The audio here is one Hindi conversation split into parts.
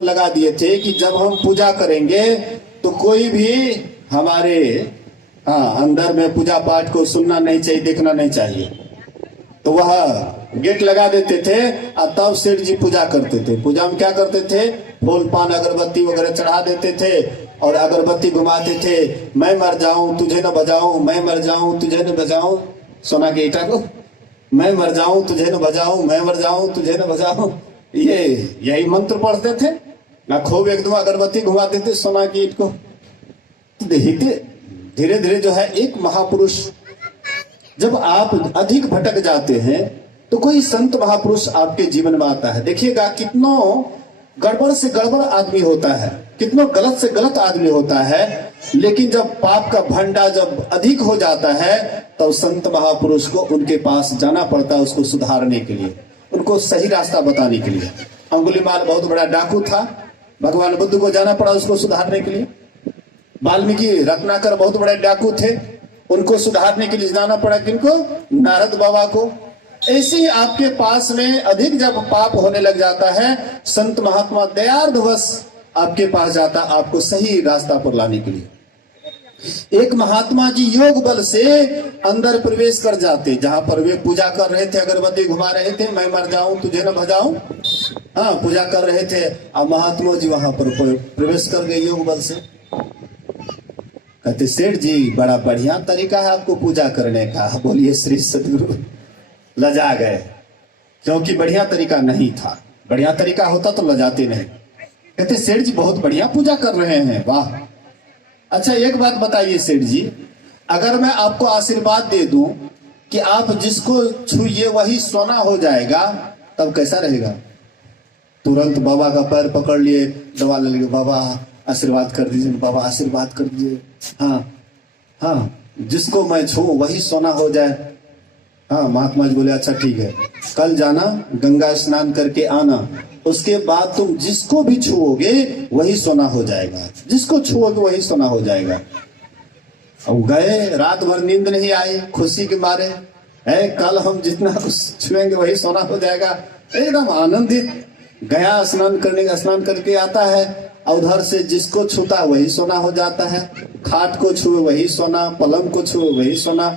लगा दिए थे कि जब हम पूजा करेंगे तो कोई भी हमारे अंदर में पूजा पाठ को सुनना नहीं चाहिए, देखना नहीं चाहिए। तो वह गेट लगा देते थे और तब सेठ जी पूजा करते थे। पूजा में क्या करते थे, फूल पान अगरबत्ती वगैरह चढ़ा देते थे और अगरबत्ती घुमाते थे। मैं मर जाऊं तुझे न बजाऊं, मैं मर जाऊं तुझे न बजाऊं, सोना के ईटा को, मैं मर जाऊं तुझे न बजाऊं, मैं मर जाऊं तुझे न बजाऊं, ये यही मंत्र पढ़ते थे ना। खूब एकदम अगरबत्ती घुमाते थे सोना की ईट को। तो देखते धीरे धीरे जो है एक महापुरुष, जब आप अधिक भटक जाते हैं तो कोई संत महापुरुष आपके जीवन में आता है। देखिएगा कितनों गड़बड़ से गड़बड़ आदमी होता है, कितनों गलत से गलत आदमी होता है, लेकिन जब पाप का भंडा जब अधिक हो जाता है तो संत महापुरुष को उनके पास जाना पड़ता है, उसको सुधारने के लिए, उनको सही रास्ता बताने के लिए। अंगुलीमाल बहुत बड़ा डाकू था, भगवान बुद्ध को जाना पड़ा उसको सुधारने के लिए। वाल्मीकि रत्नाकर बहुत बड़े डाकू थे, उनको सुधारने के लिए जाना पड़ा किनको, नारद बाबा को। ऐसे ही आपके पास में अधिक जब पाप होने लग जाता है, संत महात्मा दयार्धवश आपके पास जाता आपको सही रास्ता पर लाने के लिए। एक महात्मा जी योग बल से अंदर प्रवेश कर जाते, जहां पर वे पूजा कर रहे थे, अगरबत्ती घुमा रहे थे, मैं मर जाऊं तुझे न भजाऊं, पूजा कर रहे थे, और महात्मा जी वहां पर प्रवेश कर गए योग बल से। कहते सेठ जी बड़ा बढ़िया तरीका है आपको पूजा करने का। बोलिए श्री सदगुरु। लजा गए, क्योंकि बढ़िया तरीका नहीं था। बढ़िया तरीका होता तो लजाते नहीं। कहते सेठ जी बहुत बढ़िया पूजा कर रहे हैं, वाह। अच्छा एक बात बताइए सेठ जी, अगर मैं आपको आशीर्वाद दे दूं कि आप जिसको छूइए वही सोना हो जाएगा, तब कैसा रहेगा? तुरंत बाबा का पैर पकड़ लिए, दवा ले लिए, बाबा आशीर्वाद कर दीजिए, बाबा आशीर्वाद कर दीजिए। हाँ, जिसको मैं छू वही सोना हो जाए। महात्मा जी बोले अच्छा ठीक है, कल जाना गंगा स्नान करके आना, उसके बाद तुम जिसको भी छुओगे वही सोना हो जाएगा, जिसको छुओगे वही सोना हो जाएगा। अब गए, रात भर नींद नहीं आई खुशी के मारे, है कल हम जितना छुएंगे वही सोना हो जाएगा। एकदम आनंदित गया, स्नान करके आता है, उधर से जिसको छूता वही सोना हो जाता है। खाट को छुए वही सोना, पलंग को छुए वही सोना,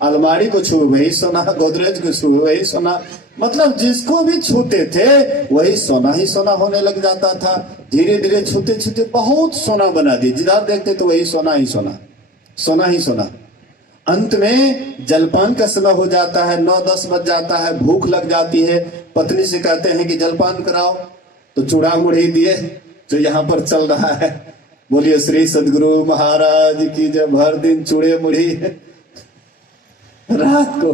अलमारी को छुए वही सोना, गोदरेज को छुए वही सोना। मतलब जिसको भी छूते थे वही सोना ही सोना होने लग जाता था। धीरे धीरे छूते छूते बहुत सोना बना दिए, जिधर देखते तो वही सोना ही सोना, सोना ही सोना। अंत में जलपान का समय हो जाता है, 9-10 बज जाता है, भूख लग जाती है। पत्नी से कहते हैं कि जलपान कराओ, तो चूड़ा मुढ़ी दिए जो यहाँ पर चल रहा है। बोलिए श्री सदगुरु महाराज की जब हर दिन चूड़े मुढ़ी रात को।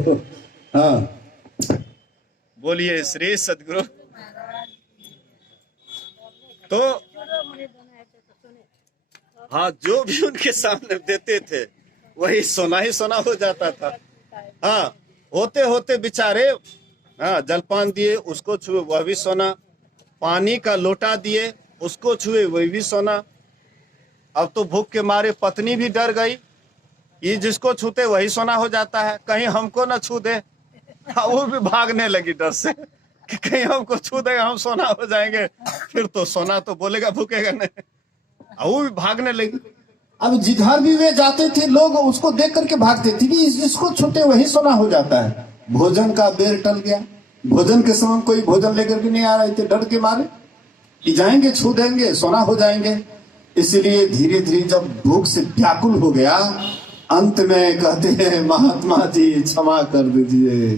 बोलिए श्री सदगुरु। तो जो भी उनके सामने देते थे वही सोना ही सोना हो जाता था। होते होते बेचारे जलपान दिए, उसको छुए वह भी सोना, पानी का लोटा दिए, उसको छुए वही भी सोना। अब तो भूख के मारे पत्नी भी डर गई, ये जिसको छूते वही सोना हो जाता है, कहीं हमको न छू दे। वो भी भागने लगी डर से कि कहीं हमको छू दे हम सोना हो जाएंगे, फिर तो सोना तो बोलेगा भूखेगा नहीं। वो भी भागने लगी। अब जिधर भी वे जाते थे लोग उसको देख करके भागते थे कि जिसको छूते वही सोना हो जाता है। भोजन का बेर टल गया, भोजन के समय कोई भोजन लेकर के नहीं आ रहे थे, डर के मारे कि जाएंगे छू देंगे सोना हो जाएंगे। इसलिए धीरे धीरे जब भूख से व्याकुल हो गया, अंत में कहते हैं महात्मा जी क्षमा कर दीजिए,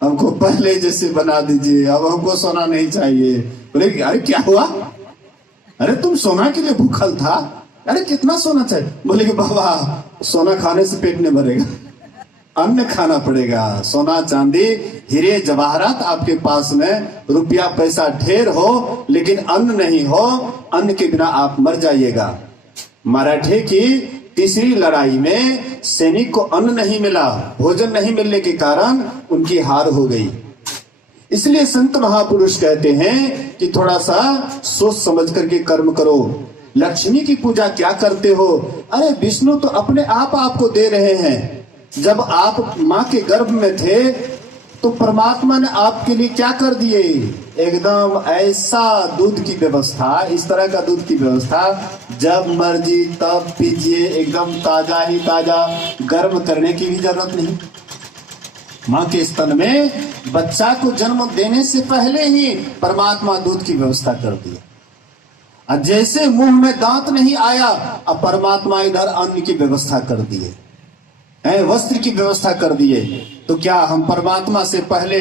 हमको पहले जैसे बना दीजिए, अब हमको सोना नहीं चाहिए। बोले अरे क्या हुआ? अरे तुम सोना के लिए भूखल था, अरे कितना सोना चाहिए? बोले कि बाबा सोना खाने से पेट नहीं भरेगा, अन्न खाना पड़ेगा। सोना चांदी हीरे जवाहरात आपके पास में, रुपया पैसा ढेर हो लेकिन अन्न नहीं हो, अन्न के बिना आप मर जाइएगा। मराठे की तीसरी लड़ाई में सैनिक को अन्न नहीं मिला, भोजन नहीं मिलने के कारण उनकी हार हो गई। इसलिए संत महापुरुष कहते हैं कि थोड़ा सा सोच समझ करके कर्म करो। लक्ष्मी की पूजा क्या करते हो? अरे विष्णु तो अपने आप आपको दे रहे हैं। जब आप माँ के गर्भ में थे तो परमात्मा ने आपके लिए क्या कर दिए? एकदम ऐसा दूध की व्यवस्था, इस तरह का दूध की व्यवस्था, जब मर्जी तब पीजिए, एकदम ताजा ही ताजा, गर्म करने की भी जरूरत नहीं। माँ के स्तन में बच्चा को जन्म देने से पहले ही परमात्मा दूध की व्यवस्था कर दी। और जैसे मुंह में दांत नहीं आया, अब परमात्मा इधर अन्न की व्यवस्था कर दिए, वस्त्र की व्यवस्था कर दिए। तो क्या हम परमात्मा से पहले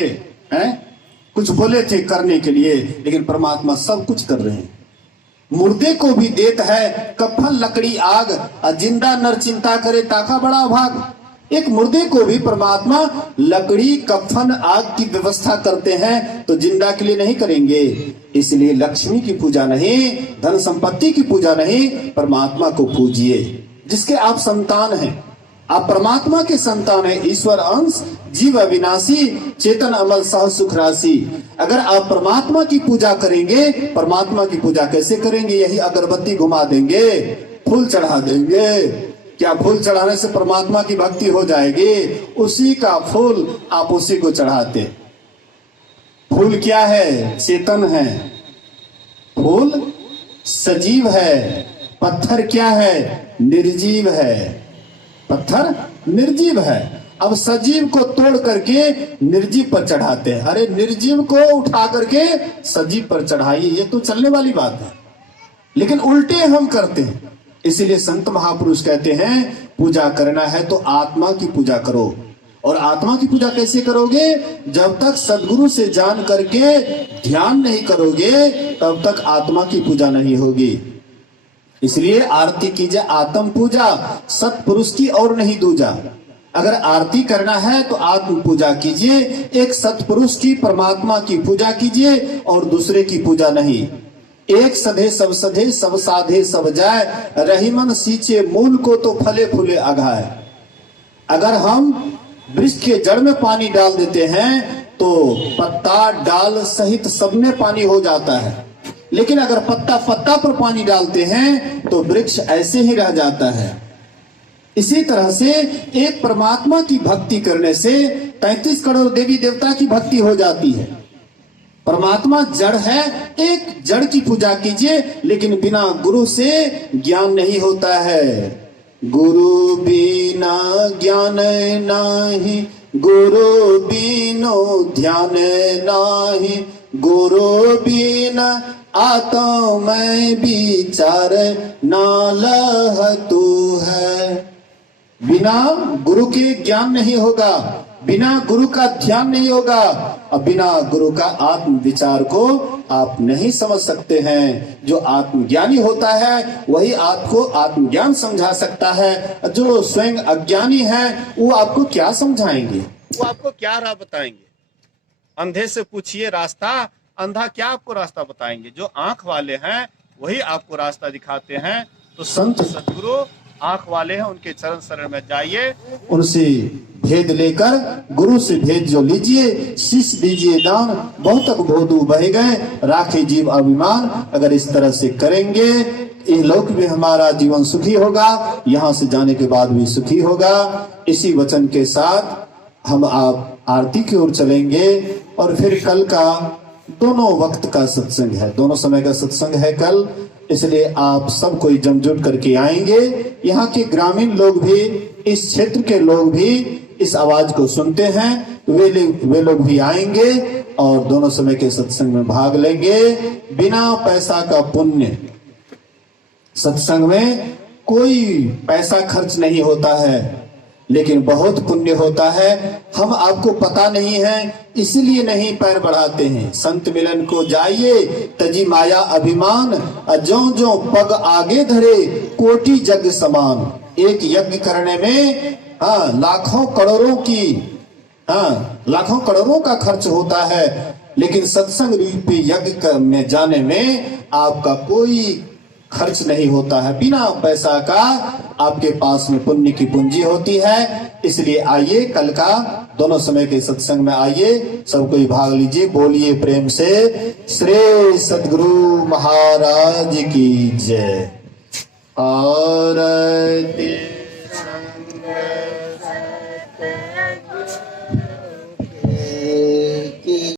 कुछ बोले थे करने के लिए? लेकिन परमात्मा सब कुछ कर रहे हैं। मुर्दे को भी देत है कफन लकड़ी आग, और जिंदा नर चिंता करे ताका बड़ा भाग। एक मुर्दे को भी परमात्मा लकड़ी कफन आग की व्यवस्था करते हैं, तो जिंदा के लिए नहीं करेंगे। इसलिए लक्ष्मी की पूजा नहीं, धन संपत्ति की पूजा नहीं, परमात्मा को पूजिए। जिसके आप संतान हैं, आप परमात्मा के संतान है, ईश्वर अंश जीव अविनाशी, चेतन अमल सह सुख राशि। अगर आप परमात्मा की पूजा करेंगे, परमात्मा की पूजा कैसे करेंगे? यही अगरबत्ती घुमा देंगे, फूल चढ़ा देंगे। क्या फूल चढ़ाने से परमात्मा की भक्ति हो जाएगी? उसी का फूल आप उसी को चढ़ाते। फूल क्या है? चेतन है। फूल सजीव है। पत्थर क्या है? निर्जीव है। पत्थर निर्जीव है। अब सजीव को तोड़ करके निर्जीव पर चढ़ाते हैं। अरे निर्जीव को उठा करके सजीव पर चढ़ाइए, ये तो चलने वाली बात है। लेकिन उल्टे हम करते हैं। इसीलिए संत महापुरुष कहते हैं, पूजा करना है तो आत्मा की पूजा करो। और आत्मा की पूजा कैसे करोगे? जब तक सदगुरु से जान करके ध्यान नहीं करोगे, तब तक आत्मा की पूजा नहीं होगी। इसलिए आरती कीजिए आत्म पूजा, सतपुरुष की और नहीं दूजा। अगर आरती करना है तो आत्म पूजा कीजिए, एक सतपुरुष की परमात्मा की पूजा कीजिए और दूसरे की पूजा नहीं। एक सधे सब साधे सब जाए, रही मन सींचे मूल को तो फले फूले अघाए। अगर हम वृक्ष के जड़ में पानी डाल देते हैं तो पत्ता डाल सहित सब में पानी हो जाता है। लेकिन अगर पत्ता पत्ता पर पानी डालते हैं तो वृक्ष ऐसे ही रह जाता है। इसी तरह से एक परमात्मा की भक्ति करने से 33 करोड़ देवी देवता की भक्ति हो जाती है। परमात्मा जड़ है, एक जड़ की पूजा कीजिए, लेकिन बिना गुरु से ज्ञान नहीं होता है। गुरु बिना ज्ञान नाही, गुरु बिनो ध्यान नाही, गुरु बिना आत्म विचार नालह तू है। बिना गुरु के ज्ञान नहीं होगा, बिना गुरु का ध्यान नहीं होगा, और बिना गुरु का आत्म विचार को आप नहीं समझ सकते हैं। जो आत्मज्ञानी होता है वही आपको आत्मज्ञान समझा सकता है। जो स्वयं अज्ञानी है वो आपको क्या समझाएंगे, वो आपको क्या राह बताएंगे? अंधे से पूछिए रास्ता, अंधा क्या आपको रास्ता बताएंगे? जो आंख वाले हैं वही आपको रास्ता दिखाते हैं। तो संत सदगुरु आंख वाले हैं, उनके चरण शरण में जाइए, उनसे भेद लेकर गुरु से भेद जो लीजिए। शीश दीजिए दान, बहुतक बोधु बह गए, राखे जीव अभिमान। अगर इस तरह से करेंगे, इस लोक में हमारा जीवन सुखी होगा, यहाँ से जाने के बाद भी सुखी होगा। इसी वचन के साथ हम आप आरती की ओर चलेंगे। और फिर कल का दोनों वक्त का सत्संग है, दोनों समय का सत्संग है कल, इसलिए आप सब कोई जमजुट करके आएंगे। यहाँ के ग्रामीण लोग भी, इस क्षेत्र के लोग भी इस आवाज को सुनते हैं, वे लोग भी आएंगे और दोनों समय के सत्संग में भाग लेंगे। बिना पैसा का पुण्य, सत्संग में कोई पैसा खर्च नहीं होता है, लेकिन बहुत पुण्य होता है। हम आपको पता नहीं है इसलिए नहीं पैर बढ़ाते हैं। संत मिलन को जाइए, तजी माया अभिमान, जो जो पग आगे धरे, कोटि यज्ञ समान। एक यज्ञ करने में लाखों करोड़ों का खर्च होता है, लेकिन सत्संग रूपी यज्ञ में जाने में आपका कोई खर्च नहीं होता है। बिना पैसा का आपके पास में पुण्य की पूंजी होती है। इसलिए आइए, कल का दोनों समय के सत्संग में आइए, सब कोई भाग लीजिए। बोलिए प्रेम से श्री सद्गुरु महाराज की जय। आरती संग